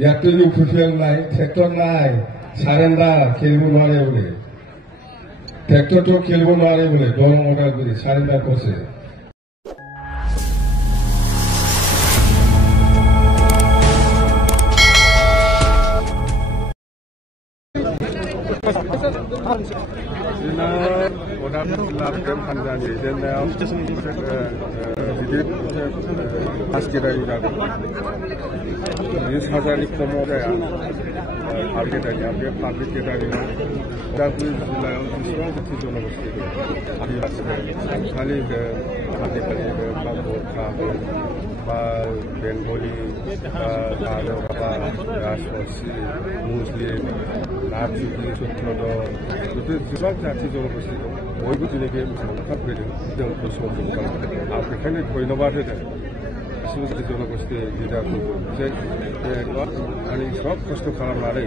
ইয়াতো ইউপিপিএল নাই, ট্ৰেক্টৰ নাই, চাৰেণ্ডাৰ খেলিব নোৱাৰে বোলে। ট্ৰেক্টৰটো খেলিব নোৱাৰে বোলে, দৰং ওদালগুৰি চাৰেণ্ডাৰ কৰিছে। हाजारनि खमाव जाया पाब्लिक गेटारिंआ बे पाब्लिक गेटारिंआ उदालगुरि जिल्लायाव जेसेबां जाथि जनगोष्ठी दं आदिबासि सानथालि आदिबासि बा बरखा बा बेंगलि बा राजबंशी मुस्लिम नाथुरि सुत्रद बेफोर जेसेबां जाथि जनगोष्ठी दं बयबो दिनै बे मोसानायाव ओंखारफैदों जों सहयोग खालामदों आं बेखायनो धन्यबाद होदों गासिबो जनगोष्ठी लिडारफोरखौ जे माने सब खस्थ' खालामनानै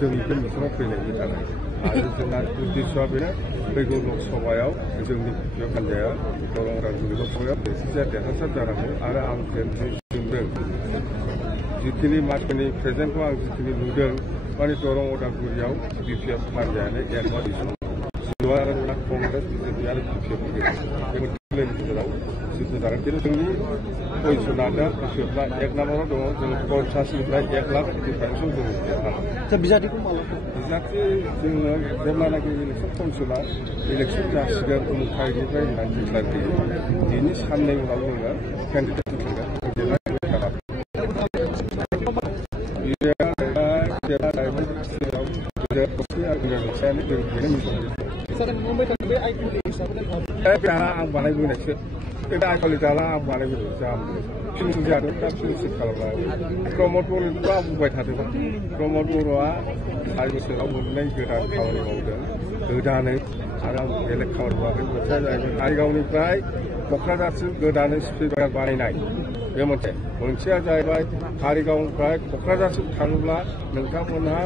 जोंनि बे मिथिङाव फैनायनि थाखाय आरो जोंना उद्देश्यआ बेनो फैगौ लकसभायाव जोंनि बे हान्जाया दरं उदालगुरि लकसभायाव जायखिजाया देरहासार जानांगौ आरो आं नुदों जिखिनि मानसिनि प्रेजेन्टखौ आं जिखिनि नुदों माने दरं उदालगुरियाव बिपिएफ हान्जायानो एकमात्र कंग्रेस बिजेपि आरो बिपिएफ गेजेराव जितु जागोन खिन्थु जोंनि पजिसनानो बिपिएफआ एक नाम्बाराव दङ जों 50निफ्राय 1 लाख डिफारेन्सआव जों देरहागोन। बिजाथिखौ बिजाथि जोङो जेब्लानाखि इलेक्सन कमिसना इलेक्सन जासिगोन 19 तारिखनिफ्राय होननानै डिक्लेयार होयो बेनि साननै उनाव जोङो केन्डिडेट आं बानायबोनायसो बे आइकलि दाला आं बानायबोदों जामबो फिनिसिं जादों दा फिनिसिं खालामबाय प्रमद बर'खौ आं बुंबाय थादोंमोन प्रमद बर'आ 4 बोसोराव मोननै गोदान खामानि मावदों गोदानै आरो आं बेलेग खामानि मावाखै मोनसेया जाहैबाय कारिगावनिफ्राय क'क्राझारसिम गोदानै स्पिकार बानायनाय बे मोनसेया जाहैबाय कारिगावनिफ्राय क'क्राझारसिम थाङोब्ला नोंथांमोनहा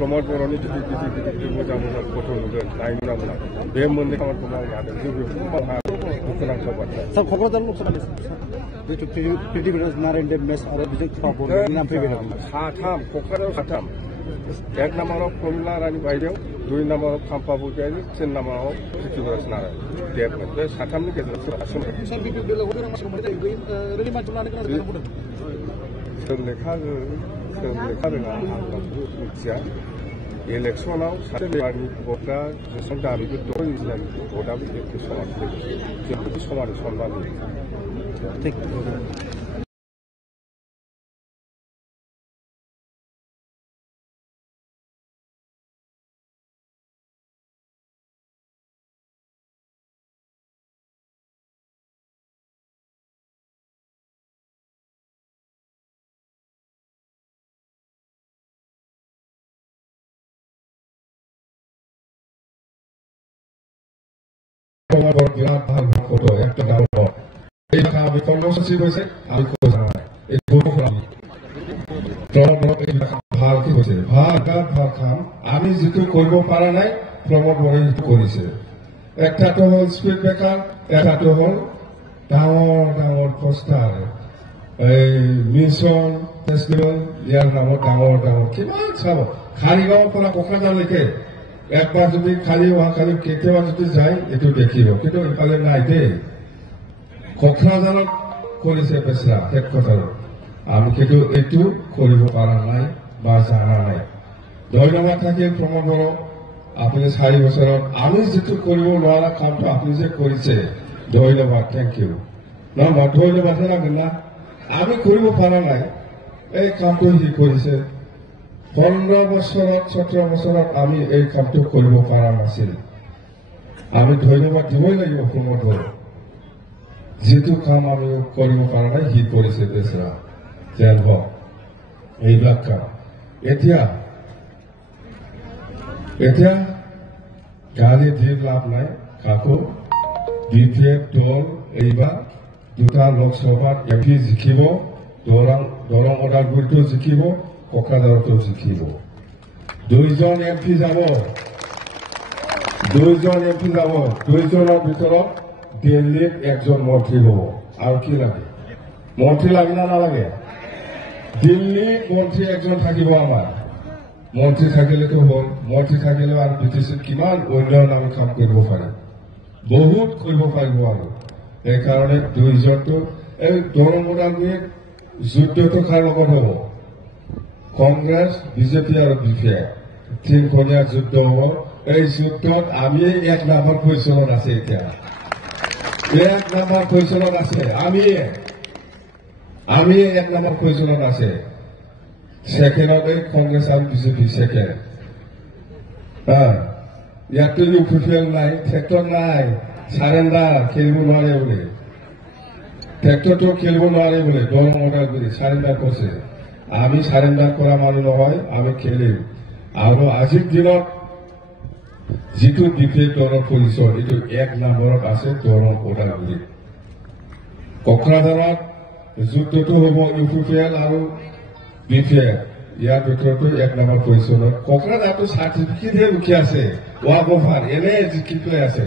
प्रमद बर'नि गिदिर मोजां गथ' नुगोन नायनो मोना बे मोननै खामानिखौ मावनो हादों जों बेखौ मावनो हायाखै दुखुनांथाव बाथ्रा। सार क'क्राझार लकसभा नारायण देब मेस आरो बिजों नाम फैबाय साथाम क'क्राझाराव साथाम 1 नाम्बाराव प्रमिला रानी बायदेव 2 नाम्बाराव खाम्फा बरगयारी 3 नाम्बाराव पृथ्वीराज नारायण देबमोन बे साथामनि गेजेराव सोर लेखा रोङा आं मिथिया इलेक्सनाव सासे लेबारनि भटआ जेसेबां दाबिबो दं इजिलानि भटआबो एखे समान जों बेखौ समानै सनमान होयो। বিরাট ভাল ফটো একটা ডাউনলোড এই কথা আমি কর্মসূচি হয়েছে আমি খোঁজ জানাই এই ফটো আমি প্রমোদ এই ভাল কি হয়েছে ভাল কার ভাল খাম আমি যেটু করব পারা নাই প্রমোদ বড় করেছে একটা তো হল স্পিড ব্রেকার একটা তো হল ডাঙর ডাঙর পোস্টার এই মিশন ফেস্টিভেল ইয়ার নামত ডাঙর ডাঙর কিমান চাব কাৰিগাঁৱৰ পৰা কোকৰাঝাৰলৈকে একবাৰ যদি খালি অহাকালি কেতিয়াবা যদি যায় এইটো দেখিব কিন্তু ইফালে নাই দেই কোকৰাঝাৰত কৰিছে বেচৰা হেডকোৱাৰ্টাৰত আমি কিন্তু এইটো কৰিব পৰা নাই বা জানা নাই। ধন্যবাদ থাকিল প্ৰমোদ বড়ো আপুনি 4 বছৰত আমি যিটো কৰিব নোৱাৰা কামটো আপুনি যে কৰিছে ধন্যবাদ থেংক ইউ নহয় ধন্যবাদ লাগেন না আমি কৰিব পৰা নাই এই কামটো সি কৰিছে 15 বছৰত 17 বছৰত আমি এই কামটো কৰিব পৰা নাছিল আমি ধন্যবাদ দিবই লাগিব প্ৰমোদ বড়ো যেটো কাম আমি কৰিব পৰা নাই সি কৰিছে বেচৰা জেল হওক এইবিলাক কাম এতিয়া গালি দি লাভ নাই কাকো বিপিএফ দল এইবাৰ 2টা লোকসভাত এমপি জিকিব দৰং ওদালগুৰিতো জিকিব কোকৰাঝাৰতো জিকিব 2জন এমপি যাব 2জনৰ ভিতৰত দিল্লীত 1জন মন্ত্ৰী হ'ব আৰু কি লাগে মন্ত্ৰী লাগে না নালাগে দিল্লীত মন্ত্ৰী একজন থাকিব আমাৰ মন্ত্ৰী থাকিলেতো হ'ল মন্ত্ৰী থাকিলেও আৰু বিটিচিত কিমান উন্নয়ন আমি কাম কৰিব পাৰিম বহুত কৰিব পাৰিব আৰু সেইকাৰণে দুইজনটো এই দৰং ওদালগুৰিত যুদ্ধটো কাৰ লগত হ'ব কংগ্ৰেছ বিজেপি আৰু বিপিএফ তিনিখনীয়া যুদ্ধ হ'ব এই যুদ্ধত আমি 1 নম্বৰ পজিশ্যনত আছে এতিয়া 1 নম্বৰ পজিশ্যনত আছে আমি 1 নম্বৰ পজিশ্যনত আছে সেকেন্ডত কংগ্ৰেছ আৰু বিজেপি সেকেন্ড ইয়াততো ইউপিপিএল নাই ট্ৰেক্টৰ নাই সাৰেণ্ডাৰ খেলিব নোৱাৰে বোলে ট্ৰেক্টৰটো খেলিব নোৱাৰে বোলে দৰং ওদালগুৰি সাৰেণ্ডাৰ কৰিছে আমি সাৰেণ্ডাৰ কৰা মানুহ নহয় আমি খেলিম আৰু আজিৰ দিনত যিটো বিপিএফ দলৰ পৰিচয় এইটো 1 নম্বৰত আছে দৰং ওদালগুৰি কোকৰাঝাৰত যুদ্ধটো হ'ব ইউপিপিএল আৰু বিপিএফ ইয়াৰ ভিতৰতো 1 নম্বৰ পজিশ্যনত কোকৰাঝাৰটো চাৰ্টিফিকেটহে উঠি আছে ৱাগফাৰ এনে জিকি পেলাই আছে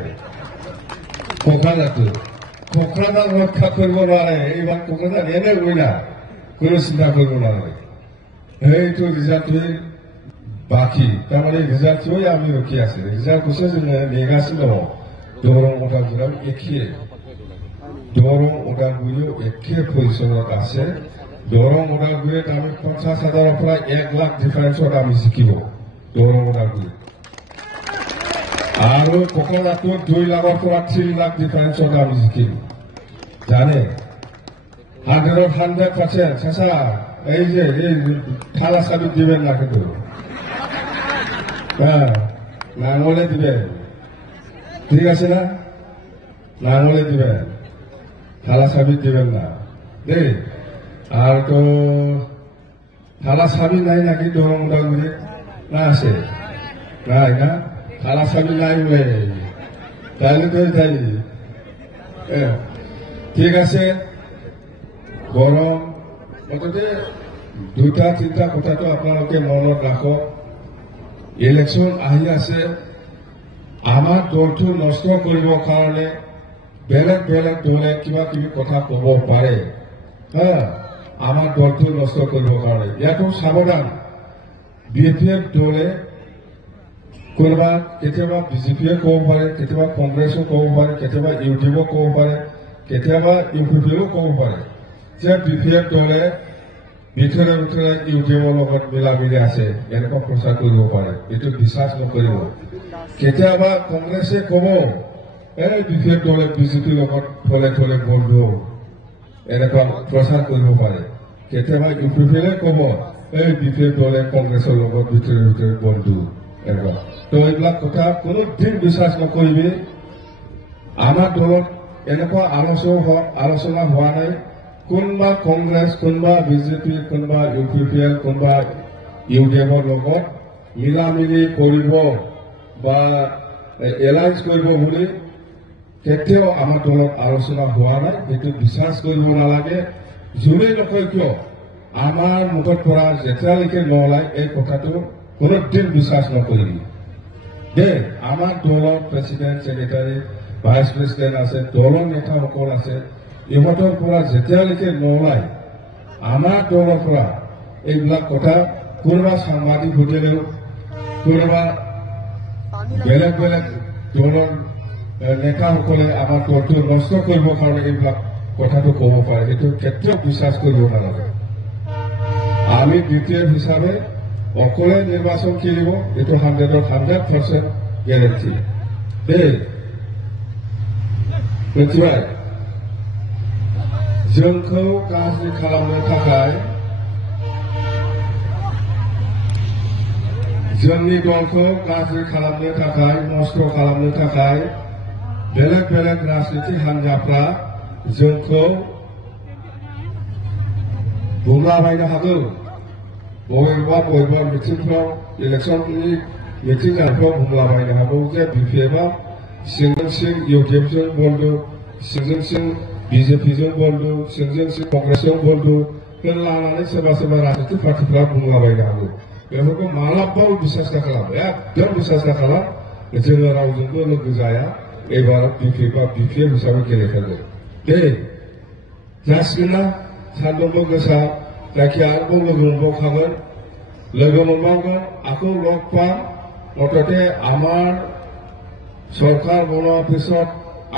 কোকৰাঝাৰ ৰক্ষা কৰিব নোৱাৰে এইবাৰ কোকৰাঝাৰ এনে উইনা কোনো চিন্তা কৰিব নোৱাৰে সেইটো ৰিজাল্টটোৱে বাকী তাৰমানে ৰিজাল্টটোৱে আমি ৰখি আছে ৰিজাল্ট কৈছে যে নেগাছিলো দৰং ওদালগুৰিও একে পজিশ্যনত আছে দৰং ওদালগুৰিত আমি 50,000ৰ পৰা 1 লাখ ডিফাৰেন্সত আমি জিকিব দৰং ওদালগুৰি আৰু কোকৰাঝাৰটো 2 লাখৰ পৰা 3 লাখ ডিফাৰেন্সত আমি জিকিম জানে 100% চেঁচা এই যে এই থালা চাবি দিবেন না কিন্তু নাঙলে দিবেন ঠিক আছে না নাঙলে দিবেন থালা চাবি দিবেন না দেই আর তো থালা চাবি নাই নাকি দরং ওদালগুড়ি না আছে নাই না থালা চাবি নাই বলে তাইলে তো তাই ঠিক আছে গরম মুঠতে 2-3টা কথাটো আপোনালোকে মনত ৰাখক ইলেকশন আহি আছে আমাৰ দলটো নষ্ট কৰিবৰ কাৰণে বেলেগ বেলেগ দলে কিবা কিবি কথা ক'ব পাৰে আমাৰ দলটো নষ্ট কৰিবৰ কাৰণে ইয়াতো সাৱধান বিএপিএফ দলে কোনোবা কেতিয়াবা বিজেপিয়ে ক'ব পাৰে কেতিয়াবা কংগ্ৰেছো ক'ব পাৰে কেতিয়াবা ইউডিএফও ক'ব পাৰে কেতিয়াবা ইউপিপিও ক'ব পাৰে যে বিপিএফ দলে ভিতৰে ভিতৰে ইউডিএফৰ লগত মিলা মিলি আছে এনেকুৱা প্ৰচাৰ কৰিব পাৰে এইটো বিশ্বাস নকৰিব কেতিয়াবা কংগ্ৰেছে ক'ব এই বিপিএফ দলে বিজেপিৰ লগত থলে থলে বন্ধু এনেকুৱা প্ৰচাৰ কৰিব পাৰে কেতিয়াবা ইউপিপিয়ে ক'ব এই বিপিএফ দলে কংগ্ৰেছৰ লগত ভিতৰে ভিতৰে বন্ধু এনেকুৱা তো এইবিলাক কথা কোনো দিন বিশ্বাস নকৰিবি আমাৰ দলত এনেকুৱা আলোচনা হোৱা নাই কোনোবা কংগ্ৰেছ কোনোবা বিজেপি কোনোবা ইউপিপিএল কোনোবা ইউডিএফৰ লগত মিলা মিলি কৰিব বা এলায়েন্স কৰিব বুলি কেতিয়াও আমাৰ দলত আলোচনা হোৱা নাই সেইটো বিশ্বাস কৰিব নালাগে যোনেই নকয় কিয় আমাৰ মুখৰ পৰা যেতিয়ালৈকে নোলায় এই কথাটো কোনো দিন বিশ্বাস নকৰিবি দেই আমাৰ দলৰ প্ৰেচিডেণ্ট ছেক্ৰেটাৰী ভাইচ প্ৰেচিডেণ্ট আছে দলৰ নেতাসকল আছে ইহঁতৰ পৰা যেতিয়ালৈকে নোলায় আমাৰ দলৰ পৰা এইবিলাক কথা কোনোবা সাংবাদিক সুধিলেও কোনোবা বেলেগ বেলেগ দলৰ নেতাসকলে আমাৰ দলটো নষ্ট কৰিবৰ কাৰণে এইবিলাক কথাটো ক'ব পাৰে সেইটো কেতিয়াও বিশ্বাস কৰিব নালাগে আমি বিপিএফ হিচাপে অকলে নিৰ্বাচন খেলিব এইটো 100% গেৰেণ্টি দেই मिथिबाय जोंखौ गाज्रि खालामनो थाखाय जोंनि दलखौ गाज्रि खालामनो थाखाय नष्ट खालामनो थाखाय बेलेग बेलेग राजनीति हान्जाफ्रा जोंखौ बुंलाबायनो हागौ बबेबा मिथिंफ्राव इलेक्शननि मिथिं जानायफ्राव बुंलाबायनो हागौ जे बिपिएफआ सिंजों सिं इउडिएफजों बन्दु सिंजों सिं बिजेपिजों बन्दु सिंजों सिं कंग्रेसजों बन्दु लानानै सोरबा सोरबा राजनीति पार्टिफ्रा बुंलाबायनो हागौ बेफोरखौ मालाबाबो बिसास दाखालाम एकदम बिसास दाखालाम जोङो रावजोंबो लोगो जाया एबार बिपिएफ हिसाबै गेलेथारगोन दे जासिगोन ना सान्दुंबो गोसा जायखि आरोबाव लोगो मोनबावखागोन लोगो मोनबावगोन आखौ लग पाम मुथते आमार सरकार बनो अफिसत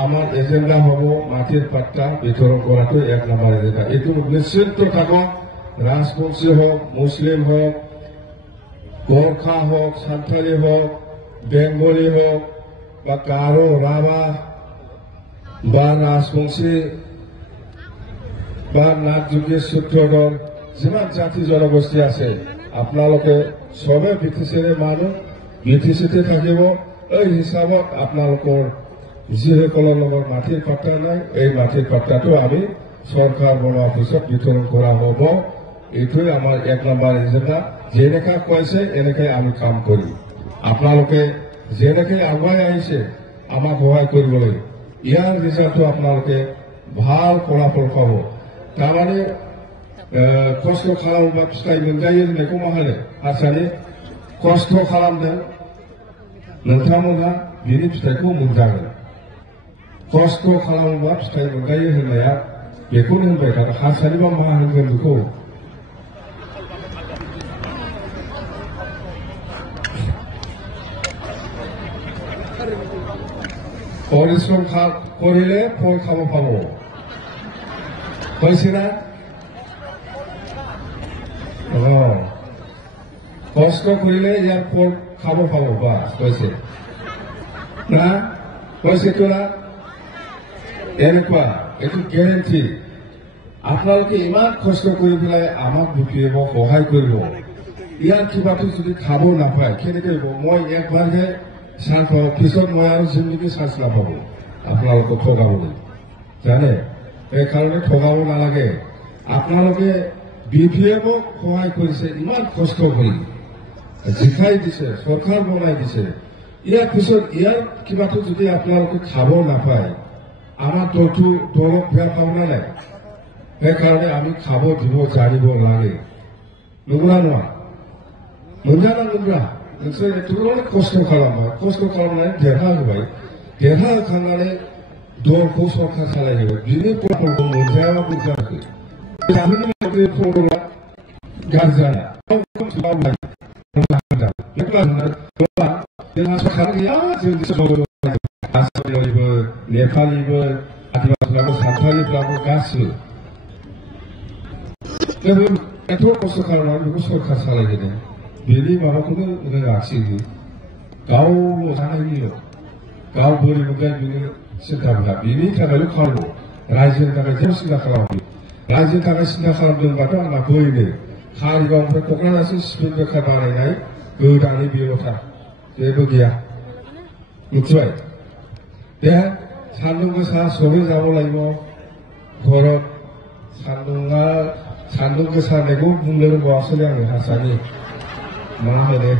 आमार एजेंडा हबो माटिर पाट्टा वितरण करातो एक नाम्बार एजेंडा एटु निश्चित थागोन राजबंशी हक मुस्लिम हक गोरखा हक सान्थाली हक बेंगली हक बा गारो राभा बा राजबंशी बा नाथजुगी सूत्रधर जिमान जाति जनगोष्ठी আছে আপোনালোকে সবে বিটিচিৰে মানুহ বিটিচিতে থাকিব এই হিচাপত আপোনালোকৰ যিসকলৰ লগত মাটিৰ পাট্টা নাই এই মাটিৰ পাট্টাটো আমি চৰকাৰ বনোৱা অফিচত বিতৰণ কৰা হ'ব এইটোৱে আমাৰ এক নম্বৰ এজেণ্ডা যেনেকা কৈছে এনেকৈ আমি কাম কৰিম আপোনালোকে যেনেকৈ আগুৱাই আহিছে আমাক সহায় কৰিবলৈ ইয়াৰ ৰিজাল্টটো আপোনালোকে ভাল ফলাফল পাব তাৰমানে खस्थ' खालामोबा फिथाइ मोनजायो होननायखौ मा होनो हारसानि खस्थ' खालामदों नोंथांमोनहा बिनि फिथाइखौ मोनजागोन खस्थ' खालामोबा फिथाइ मोनजायो होननाया बेखौनो होनबाय थादों हारसानिबा मा होनगोन बेखौ परिश्रम करिले फल खाब पाब কৈছেনা কষ্ট কৰিলে ইয়াৰ ফল খাব পাব বাস কৈছে না কৈছেতো না এনেকুৱা এইটো গেৰেণ্টি আপোনালোকে ইমান কষ্ট কৰি পেলাই আমাক বুকিব সহায় কৰিব ইয়াৰ কিবাটো যদি খাব নাপায় কেনেকৈ হ'ব মই একবাৰহে চান্স পাব পিছত মই আৰু জিন্দগী চান্স নাপাব আপোনালোকক ঠগাবলৈ জানে এইকাৰণে ঠগাব নালাগে আপোনালোকে বিপিএফক সহায় কৰিছে ইমান কষ্ট কৰি জিকাই দিছে চৰকাৰ বনাই দিছে ইয়াৰ পিছত ইয়াৰ কিবাটো যদি আপোনালোকে খাব নাপায় আমাৰ দলক বেয়া পাব নাই সেইকাৰণে আমি খাব দিব জানিব লাগে নগৰা নয় मोनजानांगोनब्रा नोंसोर एथ'बां खस्थ' खालामबाय खस्थ' खालामनानै देरहाहोबाय देरहाहोखांनानै दलखौ सरकार सालायहोबाय बिनि फलखौ मोनजायाबाबो जायाखै जाहोनो मोनसे फलआ गाज्रि जाया जोंहा सरकार गैया जों आसामनिबो नेपालिबो आदिबासिफ्राबो सानथालिफ्राबो गासिबो एथ' खस्थ' खालामनानै बेखौ सरकार सालायहोदों बेनि माबाखौनो रोङाखिसै गावल' जानायनिल' गाव बोरै मोनगोन बेनो सिन्था गैया बेनि थाखायल' खालामो रायजोनि थाखाय जेबो सिन्था खालामाखै रायजोनि थाखाय सिन्था खालामदोंबाथ' आंना बैनो कारिगावनिफ्राय क'क्राझारसिम स्पिड ब्रेकार बानायनाय गोदानै बेल'था जेबो गैया मिथिबाय दे सान्दुं गोसा सबै जाबावलायब घराव सान्दुं गोसा होननायखौ बुंनो रोंबावासैलै आङो हारसानि मा होनो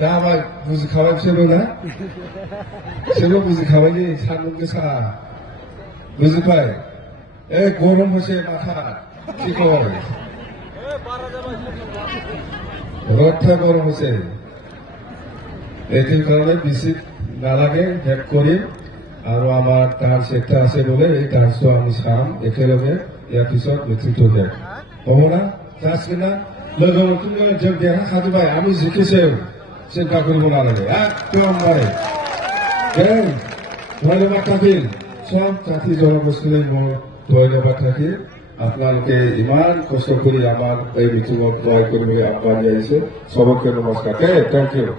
जाबाय बुजिखाबाय बिसोरबो ना बिसोरबो बुजिखाबायलै सान्दुं गोसा बुजिबाय गरम হয়েছে মাথা কি কয় রথটা গরম হয়েছে এটির কারণে বেশি নালাগে হেড করি আৰু আমাৰ ডান্স একটা আছে বলে এই ডান্সটো আমি চাম একেলগে ইয়াৰ পিছত নেতৃত্ব দিয়াম হ'ব না যাচ্ছে না लोगो जों देरहाखाजोब्बाय আমি জিকিছে চিন্তা কৰিব নালাগে একদম মানে ধন্যবাদ থাকিল সব জাতি জনগোষ্ঠীলৈ মোৰ ধন্যবাদ থাকিল আপোনালোকে ইমান কষ্ট কৰি আমাৰ এই মিটিঙত সহায় কৰিবলৈ আগবাঢ়ি আহিছে সবকে নমস্কাৰ থেংক ইউ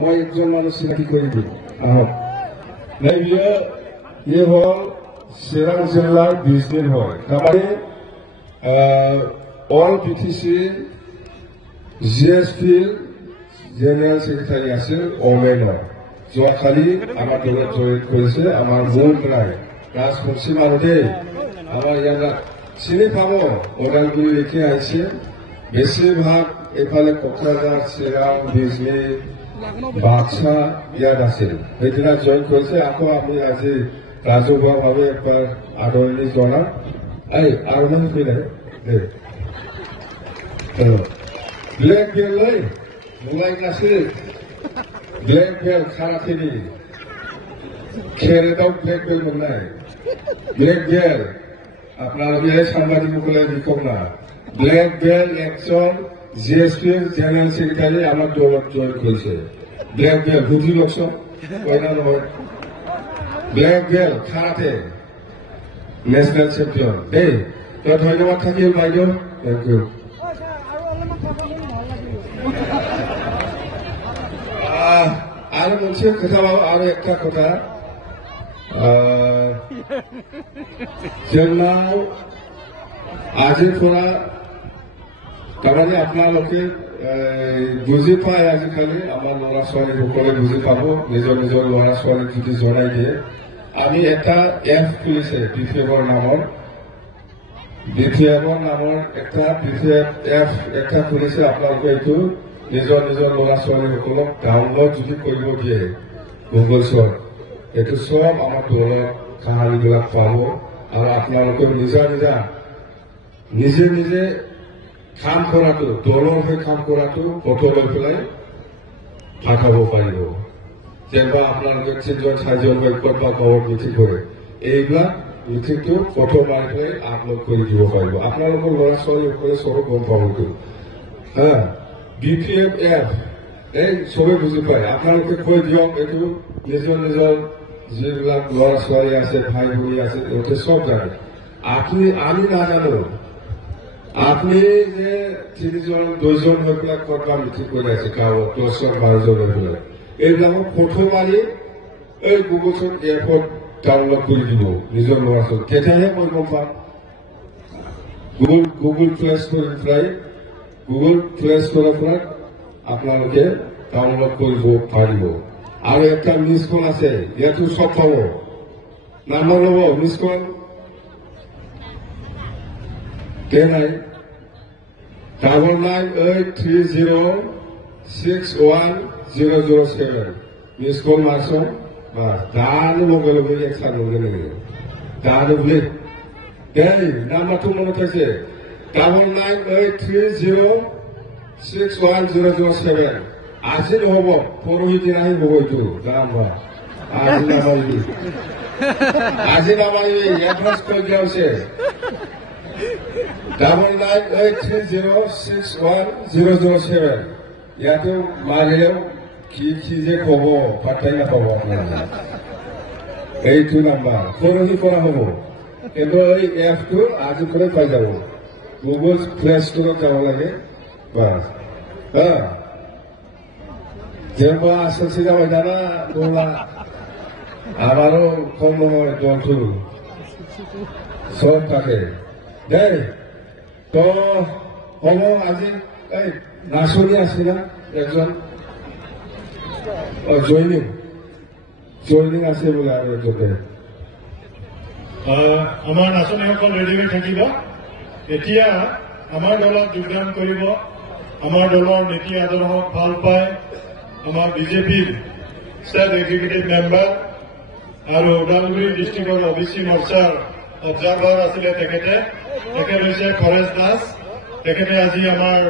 মই একজন মানুষ চিনাকি করে দিই আহক নैबेयो ये हल चिरां जिल्लार बिजनेस हल तारमाने अल बिटिसि जिएसपि জেনারেল সেক্রেটারি আছে ওমেন যোৱাকালি আমাৰ দলত জয়েন কৰেছে আমাৰ মন প্ৰায় ৰাজবংশী মানুষে আমাৰ ইয়াত চিনি পাব ওদালগুৰি লেখি আহিছে বেছিভাগ এফালে কোকৰাঝাৰ চিৰাং বিজনী বাক্সা ইয়াত আছিল সেইদিনা জয়েন কৰিছে আকৌ আমি আজি ৰাজহুৱাভাৱে একবাৰ আদৰণি জনাম আৰু মানে ফিলে ব্লেক বেল লৈ মোলাই নাছিল ব্লেক বেল খারাখিনি খেরেটাও ব্লেক বেল মোনাই ব্লেক বেল আপনার সাংবাদিকসকলে লিখক না ব্লেক বেল একজন জিএসপির জেনারেল সেক্রেটারি আমার দলত জয়েন করেছে ব্লেক বেল বুঝি লকসন কয়না নহয় ব্লেক বেল খারাতে ন্যাশনাল চ্যাম্পিয়ন দেই তো ধন্যবাদ থাকিল বাইদেউ থ্যাংক ইউ আর মোনसे खोथाबाव आरो একটা কথা जोंनाव आइजोफोरा तारमाने आपनालोके बुझि पाय आजिखालि आमार लरा छोवालिসকলে बुझि पाब নিজৰ নিজৰ লৰা ছোৱালীক যদি জনাই দিয়ে আমি এটা এপ খুলিছে বিপিএফৰ নামৰ একটা বিপিএফ এপ একটা খুলিছে আপোনালোকে এইটো নিজৰ নিজৰ লৰা ছোৱালীসকলক ডাউনলোড যদি কৰিব দিয়ে গুগল শ্বট এইটো সব আমাৰ দলৰ কাহিনীবিলাক পাব আৰু আপোনালোকে নিজে নিজে কাম কৰাটো দলৰ হৈ কাম কৰাটো ফটো লৈ পেলাই পাঠাব পাৰিব যেনিবা আপোনালোকে 3-4জন হৈ ক'ৰবাত গাঁৱত মিটিং কৰে এইবিলাক মিটিংটো ফটো মাৰি পেলাই আপলোড কৰি দিব পাৰিব আপোনালোকৰ ল'ৰা ছোৱালীসকলে চবে গম পাবতো হা বিপিএফ এপ এই চবে বুজি পায় আপোনালোকে কৈ দিয়ক এইটো নিজৰ নিজৰ যিবিলাক ল'ৰা ছোৱালী আছে ভাই ভনী আছে সিহঁতে সব জানে আমি নাজানো আপনি যে 3-2জন হৈ পেলাই ক'ৰবাত মিটিং কৰি আছে গাঁৱত 10-12জন হৈ পেলাই এইবিলাকক ফটো মাৰি এই গুগল শ্বট এপত ডাউনলোড কৰি দিব নিজৰ ল'ৰা ছোৱালী তেতিয়াহে মই গম পাম গুগল প্লে ষ্টৰৰ পৰা আপোনালোকে ডাউনলোড কৰিব পাৰিব আৰু একটা মিছ কল আছে ইয়াতো সব পাব নাম্বাৰ ল'ব মিছ কল কে নাই 9983061007 মিছ কল মাৰছো বাস দানো লগে লগে একসাথ লগে লগে দানো বুলি এই নাম্বাৰটো মনত আছে 9983061007 আজি নহব পৰহি দিনাহে হ'ব এইটো নাম্বাৰ আজি নামাৰিবি এডভান্স কৈ দিয়া হৈছে 9983061007 ইয়াতে মাৰিলেও কি যে কব পাত্তাই নাপাব আপনারা এইটো নাম্বার পরহি করা হব কিন্তু এই এপটো আজি করে পাই যাব গুগল প্লে স্টোরে যাব লাগে বাস হ্যাঁ যেমন আসছে যাবে জানা তোমরা আমারও কম নহয় দলটো সব থাকে দেই তো হব আজি এই নাচনি আছে না একজন জয়নিং আছে বোলে আৰু এজনে আমাৰ নাচনীসকল ৰেডি হৈ থাকিব এতিয়া আমাৰ দলত যোগদান কৰিব আমাৰ দলৰ নীতি আদৰ্শক ভাল পায় আমাৰ বিজেপিৰ ষ্টেট এক্সিকিউটিভ মেম্বাৰ আৰু ওদালগুৰি ডিষ্ট্ৰিক্টৰ অবিচি মৰ্চাৰ অবজাৰ্ভাৰ আছিলে তেখেত হৈছে ফৰেষ্ট দাস তেখেতে আজি আমাৰ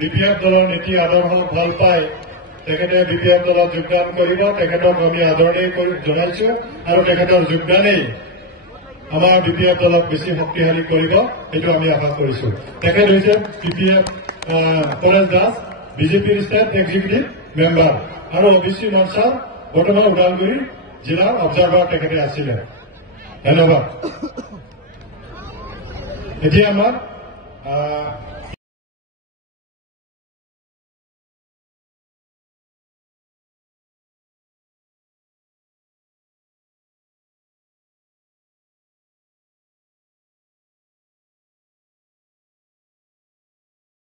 বিপিএফ দলৰ নীতি আদৰ্শক ভাল পায় তেখেতে বিপিএফ দলত যোগদান কৰিব তেখেতক আমি আদৰণি জনাইছো আৰু তেখেতৰ যোগদানেই আমাৰ বিপিএফ দলক বেছি শক্তিশালী কৰিব এইটো আমি আশা কৰিছো তেখেত হৈছে বিপিএফ পৰেশ দাস বিজেপিৰ ষ্টেট এক্সিকিউটিভ মেম্বাৰ আৰু অবিচি মৰ্চাৰ বৰ্তমান ওদালগুৰি জিলাৰ অবজাৰ্ভাৰ তেখেতে আছিলে ধন্যবাদ এতিয়া আমাৰ